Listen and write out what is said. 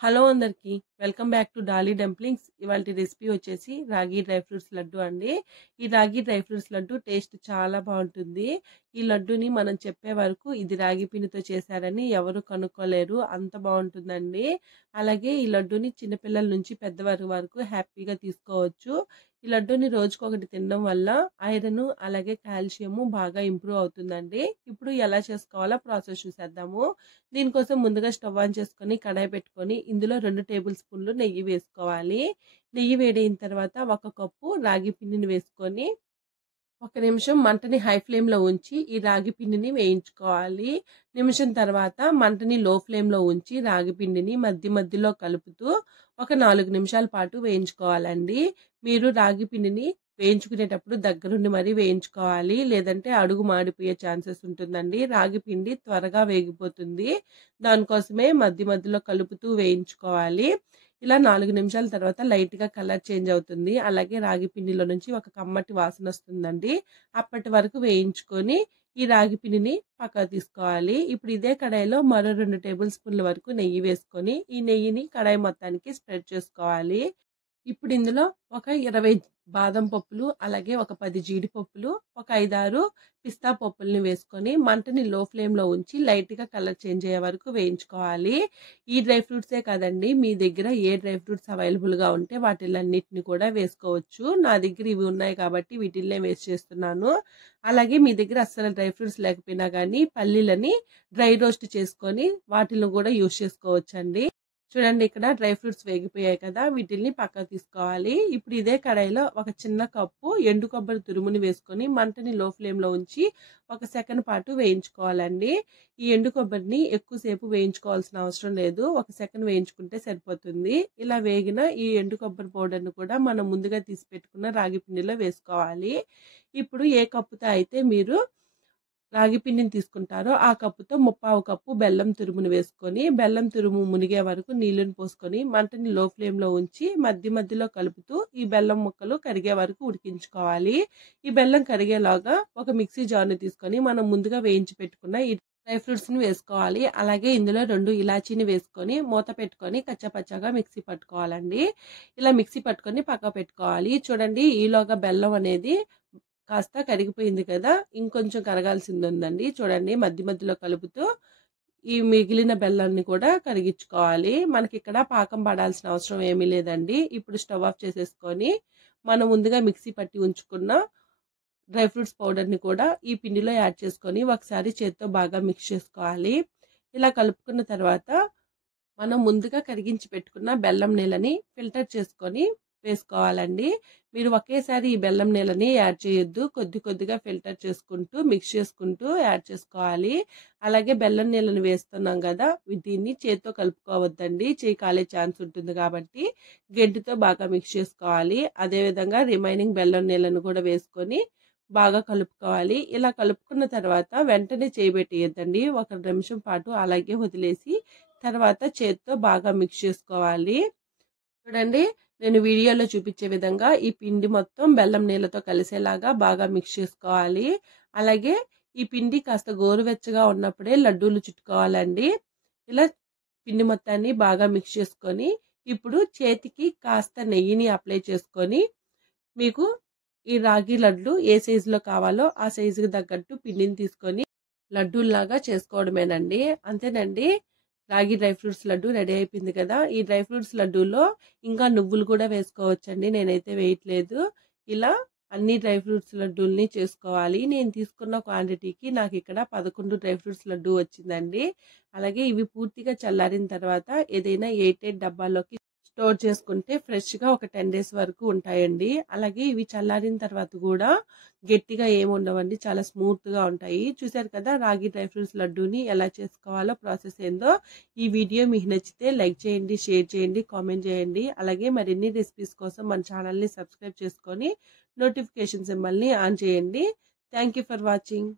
Hello అందరికి welcome back to Dolly dumplings. ఇవాల్టి recipe వచ్చేసి రాగి డ్రై ఫ్రూట్స్ లడ్డు అండి. ఈ రాగి డ్రై ఫ్రూట్స్ లడ్డు టేస్ట్ చాలా బాగుంటుంది. ఈ లడ్డుని మనం చెప్పే వరకు ఇది రాగి పిండితో చేశారని ఎవరు కనుక్కోలేరు, అంత బాగుంటుందండి. అలాగే ఈ లడ్డుని చిన్నపిల్లల నుంచి పెద్దవారి వరకు హ్యాపీగా తీసుకోవచ్చు. ఈ లడ్డుని రోజుకొకటి తినడం వల్ల ఐరన్ అలాగే కాల్షియము బాగా ఇంప్రూవ్ అవుతుందండి. ఇప్పుడు ఎలా చేసుకోవాలో ప్రాసెస్ చూసేద్దాము. దీనికోసం ముందుగా స్టవ్ ఆన్ చేసుకొని కడాయి పెట్టుకొని ఇందులో 2 టేబుల్ స్పూన్లు నెయ్యి వేసుకోవాలి. నెయ్యి వేడైన తర్వాత 1 కప్పు రాగి పిండిని వేసుకొని 1 నిమిషం మంటని హై ఫ్లేమ్లో ఉంచి ఈ రాగి పిండిని వేయించుకోవాలి. నిమిషం తర్వాత మంటని లో ఫ్లేమ్లో ఉంచి రాగి పిండిని మధ్యలో కలుపుతూ ఒక 4 నిమిషాల పాటు వేయించుకోవాలండి. మీరు రాగి పిండిని వేయించుకునేటప్పుడు దగ్గరుండి మరీ వేయించుకోవాలి, లేదంటే అడుగు మాడిపోయే ఛాన్సెస్ ఉంటుందండి. రాగి పిండి త్వరగా వేగిపోతుంది, దానికోసమే మధ్యలో కలుపుతూ వేయించుకోవాలి. ఇలా 4 నిమిషాల తర్వాత లైట్గా కలర్ చేంజ్ అవుతుంది. అలాగే రాగి పిండిలో నుంచి ఒక కమ్మటి వాసన వస్తుందండి. అప్పటి వరకు వేయించుకొని ఈ రాగి పిండిని పక్కకు తీసుకోవాలి. ఇప్పుడు ఇదే కడాయిలో మరో 2 టేబుల్ స్పూన్ల వరకు నెయ్యి వేసుకొని ఈ నెయ్యిని కడాయి మొత్తానికి స్ప్రెడ్ చేసుకోవాలి. ఇప్పుడు ఇందులో ఒక 20 బాదం పప్పులు, అలాగే ఒక 10 జీడిపప్పులు, ఒక 5-6 పిస్తా పప్పుల్ని వేసుకొని మంటని లో ఫ్లేమ్లో ఉంచి లైట్గా కలర్ చేంజ్ అయ్యే వరకు వేయించుకోవాలి. ఈ డ్రై ఫ్రూట్సే కాదండి, మీ దగ్గర ఏ డ్రై ఫ్రూట్స్ అవైలబుల్గా ఉంటే వాటిలన్నిటిని కూడా వేసుకోవచ్చు. నా దగ్గర ఇవి ఉన్నాయి కాబట్టి వీటిల్నే వేస్ట్ చేస్తున్నాను. అలాగే మీ దగ్గర అస్సలు డ్రై ఫ్రూట్స్ లేకపోయినా కానీ పల్లీలని డ్రై రోస్ట్ చేసుకొని వాటిని కూడా యూజ్ చేసుకోవచ్చండి. చూడండి, ఇక్కడ డ్రై ఫ్రూట్స్ వేగిపోయాయి కదా, వీటిల్ని పక్కకు తీసుకోవాలి. ఇప్పుడు ఇదే కడాయిలో ఒక చిన్న కప్పు ఎండు కొబ్బరి తురుముని వేసుకొని మంటని లో ఫ్లేమ్లో ఉంచి 1 సెకండ్ పాటు వేయించుకోవాలండి. ఈ ఎండు కొబ్బరిని ఎక్కువసేపు వేయించుకోవాల్సిన అవసరం లేదు, 1 సెకండ్ వేయించుకుంటే సరిపోతుంది. ఇలా వేగిన ఈ ఎండు కొబ్బరి పౌడర్ను కూడా మనం ముందుగా తీసి పెట్టుకున్న రాగి పిండిలో వేసుకోవాలి. ఇప్పుడు ఏ కప్పుతో అయితే మీరు రాగి పిండిని తీసుకుంటారో ఆ కప్పుతో 3/4 కప్పు బెల్లం తురుమును వేసుకొని బెల్లం తురుము మునిగే వరకు నీళ్ళని పోసుకొని మంటని లో ఫ్లేమ్లో ఉంచి మధ్యలో కలుపుతూ ఈ బెల్లం ముక్కలు కరిగే వరకు ఉడికించుకోవాలి. ఈ బెల్లం కరిగేలాగా ఒక మిక్సీ జార్ని తీసుకొని మనం ముందుగా వేయించి పెట్టుకున్న ఈ డ్రై ఫ్రూట్స్ని వేసుకోవాలి. అలాగే ఇందులో 2 ఇలాచీని వేసుకొని మూత పెట్టుకొని కచ్చపచ్చగా మిక్సీ పట్టుకోవాలండి. ఇలా మిక్సీ పట్టుకొని పక్క పెట్టుకోవాలి. చూడండి, ఈలోగా బెల్లం అనేది కాస్త కరిగిపోయింది కదా, ఇంకొంచెం కరగాల్సింది ఉందండి. చూడండి, మధ్యలో కలుపుతూ ఈ మిగిలిన బెల్లాన్ని కూడా కరిగించుకోవాలి. మనకి ఇక్కడ పాకం పడాల్సిన అవసరం ఏమీ లేదండి. ఇప్పుడు స్టవ్ ఆఫ్ చేసేసుకొని మనం ముందుగా మిక్సీ పట్టి ఉంచుకున్న డ్రై ఫ్రూట్స్ పౌడర్ని కూడా ఈ పిండిలో యాడ్ చేసుకొని ఒకసారి చేత్తో బాగా మిక్స్ చేసుకోవాలి. ఇలా కలుపుకున్న తర్వాత మనం ముందుగా కరిగించి పెట్టుకున్న బెల్లం నీళ్ళని ఫిల్టర్ చేసుకొని వేసుకోవాలండి. మీరు ఒకేసారి ఈ బెల్లం నీళ్ళని యాడ్ చేయొద్దు, కొద్దిగా ఫిల్టర్ చేసుకుంటూ మిక్స్ చేసుకుంటూ యాడ్ చేసుకోవాలి. అలాగే బెల్లం నీళ్ళని వేస్తున్నాం కదా, దీన్ని చేత్తో కలుపుకోవద్దండి, చేయి కాలే ఛాన్స్ ఉంటుంది కాబట్టి గెడ్డుతో బాగా మిక్స్ చేసుకోవాలి. అదేవిధంగా రిమైనింగ్ బెల్లం నీళ్ళను కూడా వేసుకొని బాగా కలుపుకోవాలి. ఇలా కలుపుకున్న తర్వాత వెంటనే చేయబెట్టేయద్దండి, 1 నిమిషం పాటు అలాగే వదిలేసి తర్వాత చేత్తో బాగా మిక్స్ చేసుకోవాలి. చూడండి, నేను వీడియోలో చూపించే విధంగా ఈ పిండి మొత్తం బెల్లం నీళ్ళతో కలిసేలాగా బాగా మిక్స్ చేసుకోవాలి. అలాగే ఈ పిండి కాస్త గోరువెచ్చగా ఉన్నప్పుడే లడ్డూలు చుట్టుకోవాలండి. ఇలా పిండి మొత్తాన్ని బాగా మిక్స్ చేసుకొని ఇప్పుడు చేతికి కాస్త నెయ్యిని అప్లై చేసుకొని మీకు ఈ రాగి లడ్డు ఏ సైజులో కావాలో ఆ సైజుకి తగ్గట్టు పిండిని తీసుకొని లడ్డూల్లాగా చేసుకోవడమేనండి. అంతేనండి, రాగి డ్రై ఫ్రూట్స్ లడ్డు రెడీ అయిపోయింది కదా. ఈ డ్రై ఫ్రూట్స్ లడ్డూలో ఇంకా నువ్వులు కూడా వేసుకోవచ్చండి, నేనైతే వేయట్లేదు. ఇలా అన్ని డ్రై ఫ్రూట్స్ లడ్డూల్ని చేసుకోవాలి. నేను తీసుకున్న క్వాంటిటీకి నాకు ఇక్కడ 11 డ్రై ఫ్రూట్స్ లడ్డు వచ్చిందండి. అలాగే ఇవి పూర్తిగా చల్లారిన తర్వాత ఏదైనా ఎయిర్టైట్ డబ్బాలోకి స్టోర్ చేసుకుంటే ఫ్రెష్గా ఒక 10 డేస్ వరకు ఉంటాయండి. అలాగే ఇవి చల్లారిన తర్వాత కూడా గట్టిగా ఏమి ఉండవండి, చాలా స్మూత్గా ఉంటాయి. చూసారు కదా, రాగి డ్రై ఫ్రూట్స్ లడ్డూని ఎలా చేసుకోవాలో ప్రాసెస్ ఏందో. ఈ వీడియో మీకు నచ్చితే లైక్ చేయండి, షేర్ చేయండి, కామెంట్ చేయండి. అలాగే మరిన్ని రెసిపీస్ కోసం మన ఛానల్ని సబ్స్క్రైబ్ చేసుకొని నోటిఫికేషన్ సింబల్ని ఆన్ చేయండి. Thank you for watching.